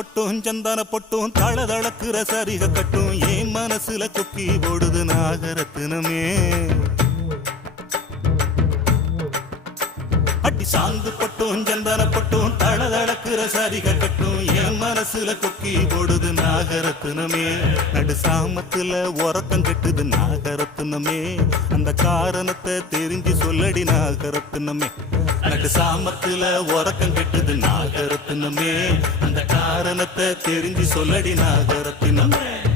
பொட்டும் சந்தான பொட்டும் தளதளக்குற சரிக கட்டும் என் மனசுல கொக்கி போடுது நாகரத்தினமே. அடி சாந்து பொட்டும் சந்தான பொட்டும் தளதளக்குற சரிக கட்டும் என் மனசுல கொக்கி போடுது நாகரத்தினமே. நடு சாமத்துல உறக்கம் கெட்டுது நாகரத்தினமே. அந்த காரணத்தை தெரிஞ்சு சொல்லடி நாகரத்தினமே. நடு சாமத்துல உறக்கம் கெட்டுது நாகரத்தினமே. அந்த காரணத்தை தெரிஞ்சு சொல்லடி நாகரத்தினமே.